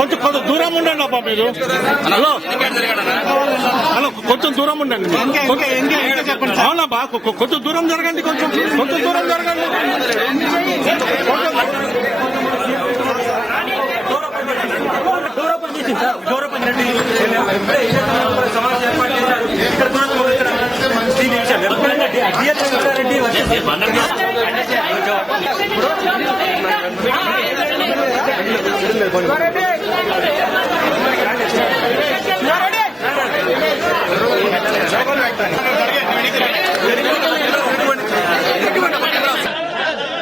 కొంచెం దూరం ఉండండి అబ్బా మీరు. హలో హలో కొంచెం దూరం ఉండండి. అవునా బా కొంచెం దూరం జరగండి. కొంచెం దూరం జరగండి.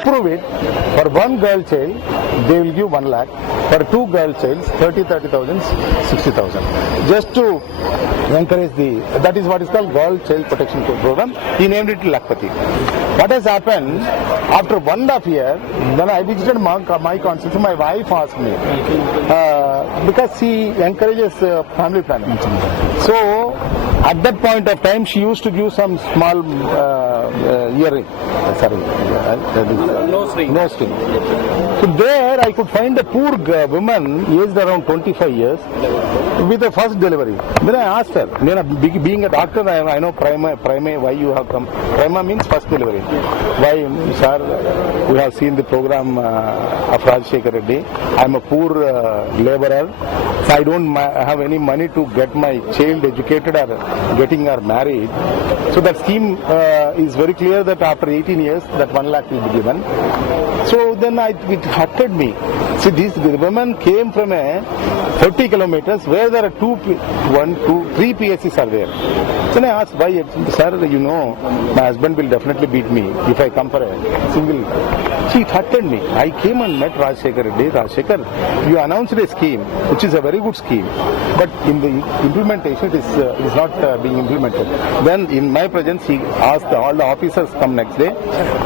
Prove it. For one girl child, they will give 1 lakh. For 2 girl childs, 30,000, 60,000. Just to encourage that is what is called Girl Child Protection Program. He named it Lakpati. What has happened, after 1.5 years, when I visited my constituency, my wife asked me, because she encourages family planning. So, at that point of time, she used to give some small earring. No string. So there, I could find a poor woman, aged around 25 years, with a first delivery. Then I asked her, being a doctor, I know prima, why you have come. Prima means first delivery. Why, sir, we have seen the program of Speaker Reddy. I am a poor laborer, so I don't have any money to get my child educated or getting her married. So that scheme is very clear that after 18 years, that 1 lakh will be given. So then it hurted me. See, the women came from 30 kilometers where there are 3 PSCs are there. Then I asked, why? Sir, you know, my husband will definitely beat me if I come for a single. See, it hurted me. I came and met Speaker Reddy. Rajshekhar, you announced a scheme, which is a very good scheme, but in the implementation, it is not being implemented. Then, in my presence, he asked all the officers come next day.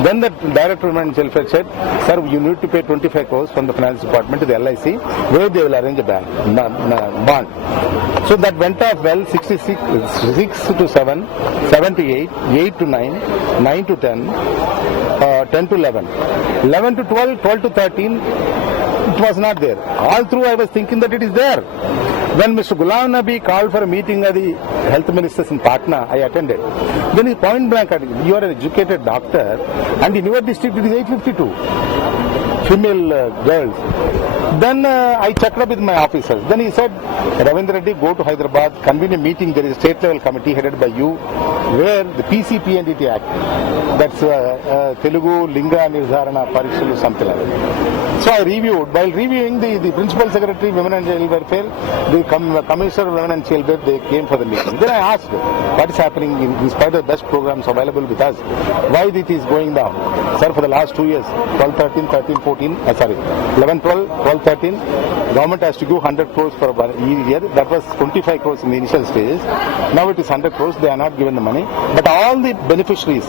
Then the Director of Women Welfare said, sir, you need to pay 25 crores from the Finance Department to the LIC, where they will arrange a bond. So that went off well, 6 to 7, 7 to 8, 8 to 9, 9 to 10, 10 to 11, 11 to 12, 12 to 13, it was not there. All through I was thinking that it is there. When Mr. Ghulam Nabi called for a meeting at the health ministers in Patna, I attended. Then he point blank said, you are an educated doctor and in your district it is 852 female girls. Then I checked up with my officers. Then he said, Ravindra Reddy, go to Hyderabad, convene a meeting. There is a state level committee headed by you, where the PCPNDT Act, that's Telugu Linga Nirdharana Parishalu, something like that. So I reviewed. While reviewing, the Principal Secretary, Women and Child Welfare, the Commissioner of Women and Child Welfare, they came for the meeting. Then I asked, what is happening in spite of the best programs available with us? Why it is going down? Sir, for the last 2 years, 12, 13, 13, 14, 11, 12, 12, 13, government has to give 100 crores for a year. That was 25 crores in the initial stages. Now it is 100 crores. They are not given the money. But all the beneficiaries,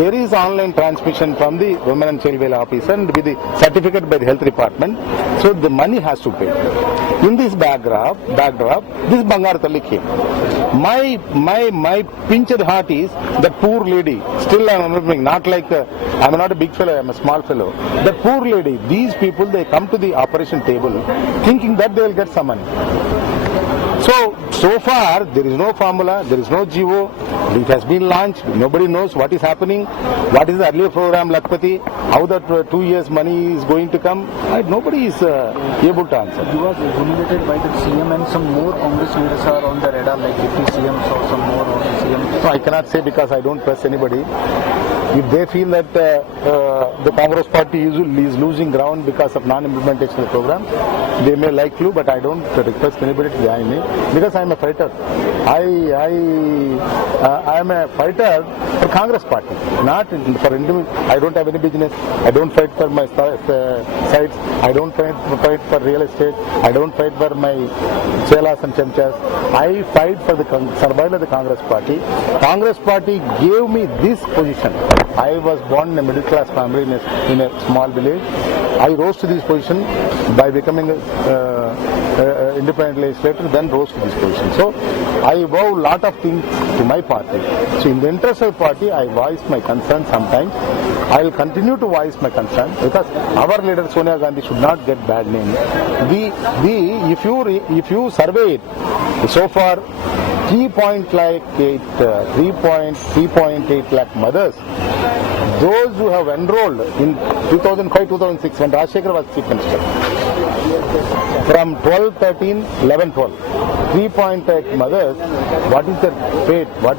there is online transmission from the Women and Child Welfare Officer and with the certificate by the Health Department. So the money has to pay. In this backdrop, this Bangar Talli came. My pinched heart is that poor lady. Still I am remembering, not like, I am not a big fellow, I am a small fellow. That poor lady, these people, they come to the operation table thinking that they will get some money. So far, there is no formula, there is no GO, it has been launched, nobody knows what is happening, what is the earlier program Lakpati, how that 2 years money is going to come, nobody is able to answer. You was humiliated by the CM and some more Congress leaders are on the radar like deputy CMs or some more on the CM. No, I cannot say because I don't press anybody. If they feel that the Congress Party is losing ground because of non-implementation of the program, they may like you, but I don't request anybody to join me because I am a fighter. I am a fighter for Congress Party, not for individual. I don't have any business. I don't fight for my sites. I don't fight for real estate. I don't fight for my chelas and chamchas. I fight for the survival of the Congress Party. Congress Party gave me this position. I was born in a middle class family in a small village. I rose to this position by becoming independent legislator, then rose to this position. So I vow a lot of things to my party. So in the interest of the party, I voice my concern sometimes. I will continue to voice my concern because our leader Sonia Gandhi should not get bad name. If you survey it, so far 3.8 lakh mothers, those who have enrolled in 2005-2006 when Rajshekhar was Chief Minister, from 12-13, 11-12, 3.8 mothers, what is their fate? What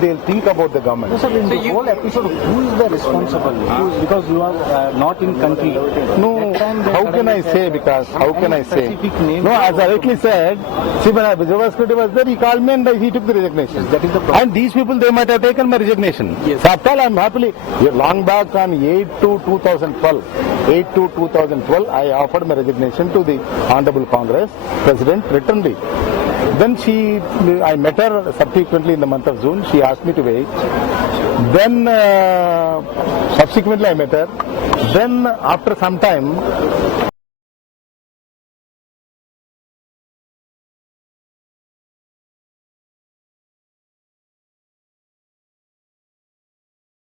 they'll think about the government? So in this whole episode, who is the responsible? Because you are not in country. No, how can I say? Because how can I say? No, as I rightly said, see when Vijay Secretary was there, he called me and he took the resignation. That is the problem. And these people, they might have taken my resignation. Yes. So after all, I'm happily, long back on 8/2/2012, I offered my resignation to the Honorable Congress President, returned it. Then I met her subsequently in the month of June. She asked me to wait. Then subsequently I met her. Then after some time,